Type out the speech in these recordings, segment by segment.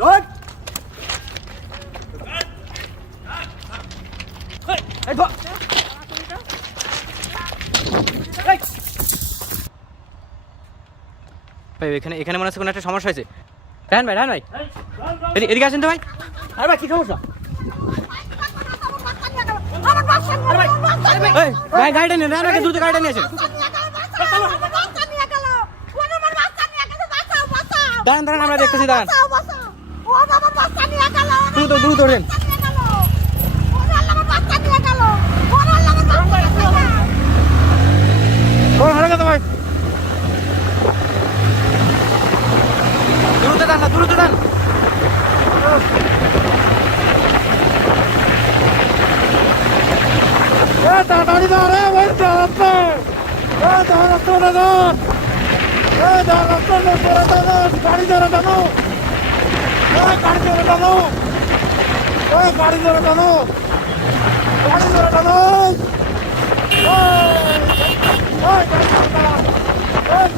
ধর এই, এই ধর এই ভাই এখানে এখানে মনে হচ্ছে কোনো একটা সমস্যা হয়েছে। রায়ন ভাই রায়ন ভাই। এদিকে এদিকে আসেন তো ভাই। আরে ভাই কি সমস্যা? নিয়ে ভাই গাড়িটা নিয়ে রায়ন ভাইকে দ্রুত গাড়িটা নিয়ে আসেন আমার বাচ্চা নিয়ে গেল। ও আমার বাচ্চা নিয়ে গেল, বাঁচাও, বাঁচাও। দাঁড়ান দাঁড়ান আমরা দেখতেছি দাঁড়ান। দ্রুত দ্রুত ভাই। দ্রুত দান দ্রুত দান তাড়াতাড়ি ভাই দাঁড়াতে দাঁড়াতে না গাড়ি ধরে টানো গাড়ি ধরে টানো গাড়ি ধরে টানো গাড়ি ধরে টানো গাড়ি ধরে টানো। এই।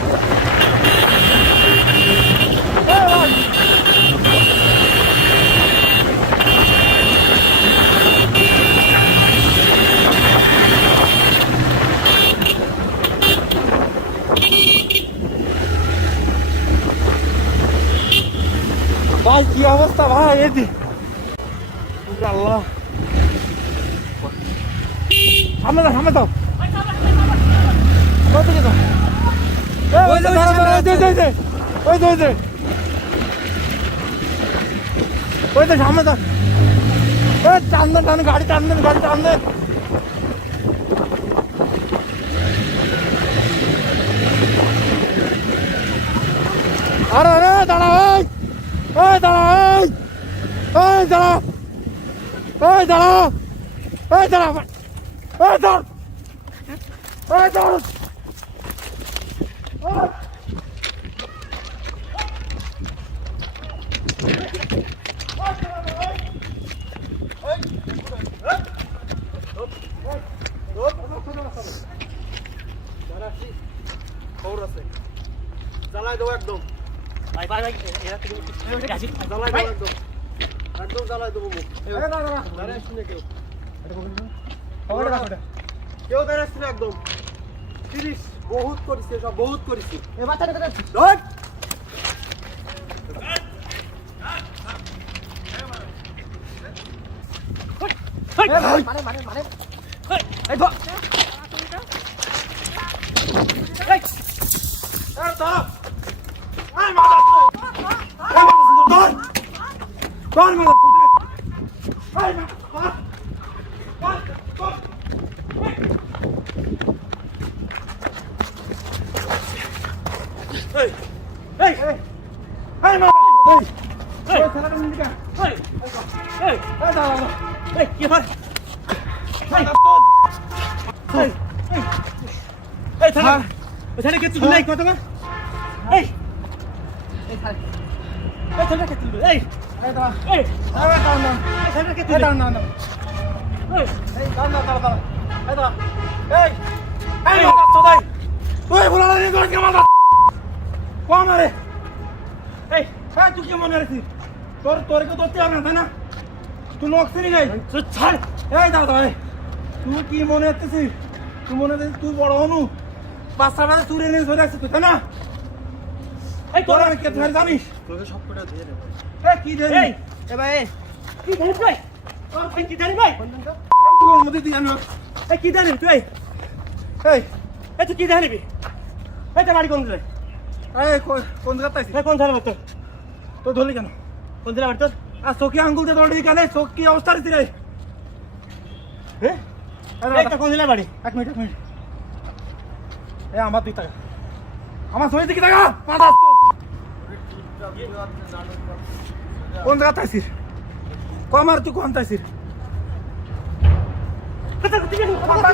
এ ভাই ভাই কি অবস্থা ভাই? এদি আল্লাহ। সামনে দাও সামনে দাও। ওই যে, ওই যে, ওই যে, ওই যে সামনে দাও। এ টান টান গাড়ি টান গাড়ি টান আরে আরে দাঁড়া ওই দাঁড়া ওই ওই দাঁড়া ওই দাঁড়া ওই দাঁড়া ওই দাঁড় ওই দাঁড় জ্বালাই দেবো একদম একদম জ্বালাই দেবো মুখ দাঁড়ায় শুনে কেউ কেউ দাঁড়াচ্ছি না একদম তিরিশ বহুত করিছে সব বহুত করিছে ধর এই এই ধর এই ধর এই মাদা এই মাদা ধর ধর মাদা এই এই তুই নাই কত না এই এই থানা এই থানা কে তুই এই এই দাঁড়া এই। এই দাঁড়া না এই থানা কে এই তুই দাঁড়া। না না এই এই দাঁড়া না দাঁড়া দাঁড়া এই দাঁড়া এই এই মাদা চোদাই তুই ভুলা নিয়ে তোর তোর তোর কে ধরতে হবে না তাই না? তুই নকশিনি নাই তুই ছাড়। এই দাদা ভাই তুই কি মনে হচ্ছিস তুই মনে হচ্ছে তুই বড় হনু বাচ্চা বাচ্চা চুরি নিয়ে ধরে আসছিস তুই তাই না? তোর আমি কে জানিস? তোকে সব কটা দিয়ে দেবো। কি ধরে? এ ভাই কি জানিস ভাই তুই কি জানিস ভাই? তুই মধ্যে দিয়ে আমি এই কি জানিস তুই? এই। এই। তুই কি জানিবি এই তোর বাড়ি কোন দিলে এই কোন জায়গা তাইছিস কোন থানা বাড়ি তো ধরলি কেন? কোন থানা বাড়ি আর চোখে আঙ্গুল দিয়ে ধরলি কেন? চোখ অবস্থা রে হ্যাঁ কোন থানা বাড়ি? এক মিনিট এক মিনিট। এ আমার দুই টাকা। আমার শরীর দিকে টাকা পাঁচ কোন জায়গা তাইছিস? কমার তুই কোন কথা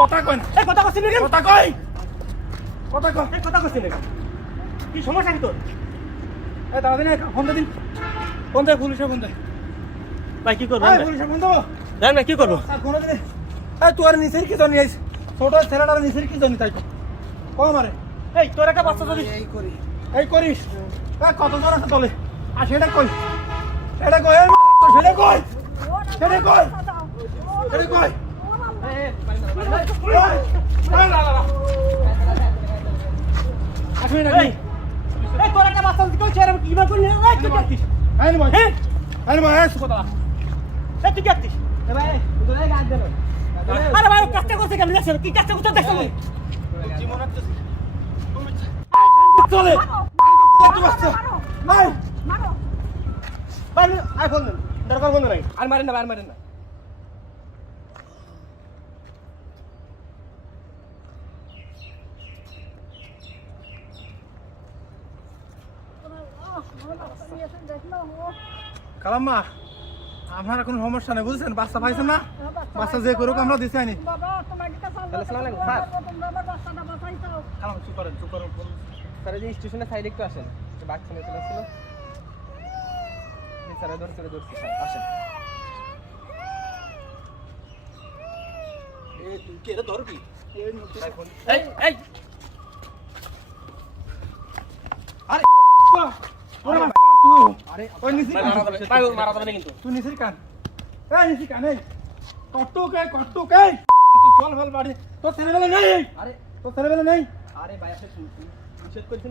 কথা না। কথা কইছিস কথা কই কথা কই কথা কইছিস কি সমস্যা কি তোর? এই দাদা দিন ফোন দিন। ফোন দে পুলিশে ফোন দে। ভাই কি করব? পুলিশে ফোন দেবো। কি ফোন তোর নিচের কি জানি ছোট ছেলেটার নিচের কি জানি তাই কম আরে এই তোর একটা বাচ্চা যদি এই করি। এই করিস। এই কত জন আছে দলে আর সেটা কই? সেটা কই? এই সেটা কই? সেটা কই? সেটা কই? এই, এই। আসবি নাকি? এই এই তোর একটা বাচ্চা কেউ ছেড়ে কীভাবে করলি? এই তুই কি আসতিস এই নে ভাই, হ্যাঁ এই নে ভাই, এই সুকোতলা। এই তুই কি আসতিস আরে ভাই কাজটা করছে কেমন? দেখছেন কি কাজটা করতে দেখছেন চলে তুই বাচ্চা। এই, মারো ভাই আই ফোন দেন। দরকার ফোন নাই। আর মারেন না আর মারেন না। দেখল আমার কোনো সমস্যা নেই বুঝছেন? বাচ্চা পাইছেন না? বাচ্চা যে করুক আমরা দিছি আনি বাবা তোমার কাছে তাহলে সালাম স্যার। তোমরা বাচ্চাটা বাঁচাইছো। খালাম চুপ করেন চুপ করেন। স্যার যে স্টেশনের সাইডে একটু আসেন। বাঘ ছেলে চলে আসছিল। স্যার ধরে চলে ধরছি স্যার আসেন তুই কি এটা ধরবি? এই এই আরে ওরে আরে ওই নিছি মারা যাবে কিন্তু। তুই নিছিস কান এই নিছি কান এই। কটুক এই। কটুক চল বাড়ি। তোর ছেলেবেলা নেই। আরে তোর ছেলেবেলা নেই। আরে ভাই আপনি নিষেধ করেছি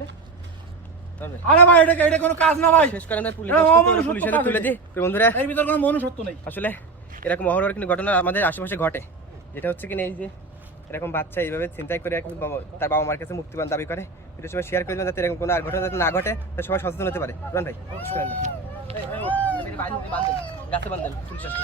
আরে ভাই এটা এটা কোনো কাজ না ভাই শেষ করেন না পুলিশ এটা আসলে অমানুষ পুলিশের তুলে করে। বন্ধুরা এর ভিতর কোনো মনুষ্যত্ব নেই আসলে এরকম অহরহ কিন্তু ঘটনা আমাদের আশেপাশে ঘটে যেটা হচ্ছে কি না এই যে এরকম বাচ্চা এইভাবে চিন্তাই করে তার বাবা মার কাছে দাবি করে এটা সবাই শেয়ার করে দেবেন যাতে এরকম কোনো আর ঘটনা যাতে না ঘটে তাতে সবাই সচেতন হতে পারে রন ভাই। গাছে বান্ধেন পুলিশ আসছে